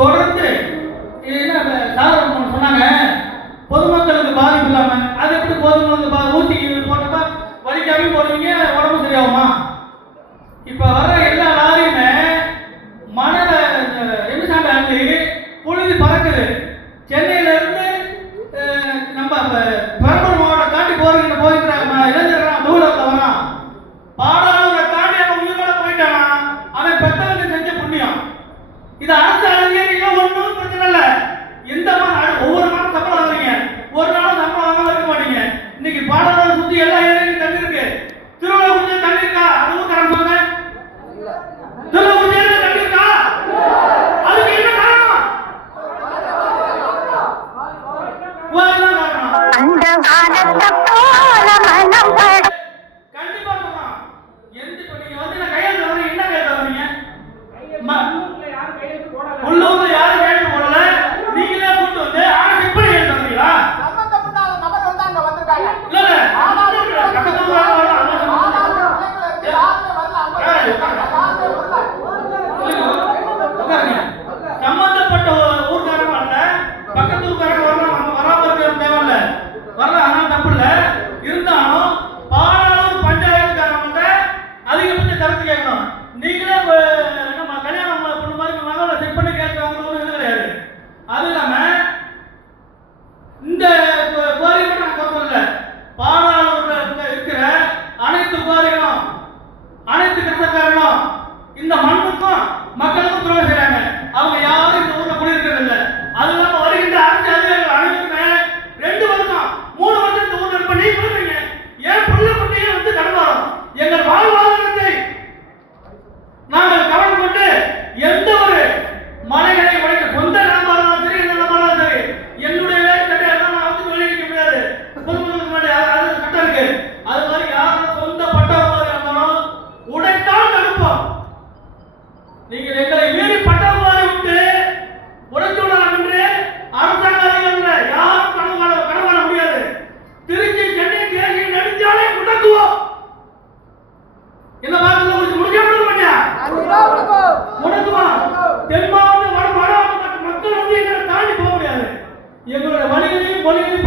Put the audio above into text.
தொடர்ந்து சொன்னாங்க பொதுமக்களுக்கு பாதிப்பு இல்லாம அது எப்படி பொதுமக்களுக்கு ஊசி போட்டப்ப வலிக்காம போடுவீங்க உடம்பு சரியாகுமா? இப்ப வர்ற எல்லா லாரியுமே மணல எம்சாண்ட் அள்ளி புழுதி பறக்குது. சென்னையில இருந்து நம்ம பெரம்பலூர் மாவட்டம் தாண்டி போயிருக்கிற இளைஞர்கள் தூரத்துல வரான். பாடாளூரை தாண்டி அவன் உயிரோட போயிட்டானா அவன் பெத்தவங்க செஞ்ச புண்ணியம். இது அரசு அதிகாரிகள் ஒன்றும் பிரச்சனை இல்லை. எந்த ஒவ்வொரு நாளும் சம்பளம் வாங்குறீங்க, ஒரு நாளும் சம்பளம் வாங்க இருக்க மாட்டீங்க. இன்னைக்கு பாடாளூரை சுத்தி எல்லா ஏரியாலையும் தண்ணி இருக்கு. திருவள்ளுவர் தண்ணி இருக்கா? அதுவும் தரம் சொல்லுங்க. திருவள்ளுவர் தண்ணி இருக்கா? அதுக்கு என்ன காரணம்? கண்டிப்பா சொல்றான். எந்த நீங்க வந்து நான் கையெழுத்து வரீங்க, என்ன கையெழுத்து வரீங்க? உள்ளூர்ல யாரும் கையெழுத்து போடல, நீங்களே கூட்டு வந்து ஆனா எப்படி கையெழுத்து வரீங்களா? சம்பந்தப்பட்ட நபர் வந்து அங்க வந்திருக்காங்க. இல்ல சம்பந்தப்பட்ட ஊர்காரங்க அல்ல, பக்கத்து ஊர்காரங்க வராம இருக்க தேவையில்ல, வரல ஆனா தப்பு இல்ல. இருந்தாலும் பாலாளூர் பஞ்சாயத்துக்காரங்க அதிகபட்ச கருத்து கேட்கணும். நீங்களே நம்ம கல்யாணம் பொண்ணு மாதிரி மகளை செக் பண்ணி கேட்கறாங்கன்னு இது கிடையாது. அது இல்லாம இந்த கோரிக்கை நான் கொடுக்கல, பாலாளூர்ல இருக்கிற அனைத்து கோரிக்கைகளும் அனைத்து கட்டக்காரங்களும் இந்த மண்ணுக்கும் மக்களுக்கும் துரோகம் செய்றாங்க. அவங்க யாரும் இந்த ஊர்ல குடியிருக்கிறது இல்லை. அது இல்லாம வருகின்ற அரசு அதிகாரிகள் அனைவருமே 2 வருஷம் 3 வருஷம் இந்த ஊர்ல இருப்ப நீங்க சொல்றீங்க ஏன் புள்ள குட்டியை வந்து கடமாறும்? எங்கள் வாழ்வாதாரத்தை நாங்கள் கவனம் கொண்டு எந்த ஒரு மனைகளை உடைக்க சொந்த நிலமானாலும் சரி, எந்த நிலமானாலும் சரி, என்னுடைய வேலை நான் வந்து வெளியிட முடியாது. பொதுமக்களுக்கு முன்னாடி அது சட்டம் இருக்கு. அது மாதிரி யாரும் சொந்த பட்டவர்கள் இருந்தாலும் உடைத்தால் தடுப்போம். நீங்கள் எங்களை மீறி பட்டவர்களை விட்டு உடைத்து விடலாம் என்று அரசாங்க அதிகாரிகள் யாரும் கனவு காண முடியாது. திருச்சி சென்னை தேசிய நெடுஞ்சாலை முடக்குவோம். என்ன வார்த்தை முடிக்க முடியா? முடக்குவோம். தென் மாவட்ட வட மாவட்ட மக்கள் வந்து எங்களை தாண்டி போக முடியாது. எங்களுடைய வழிகளையும் மொழிகளையும்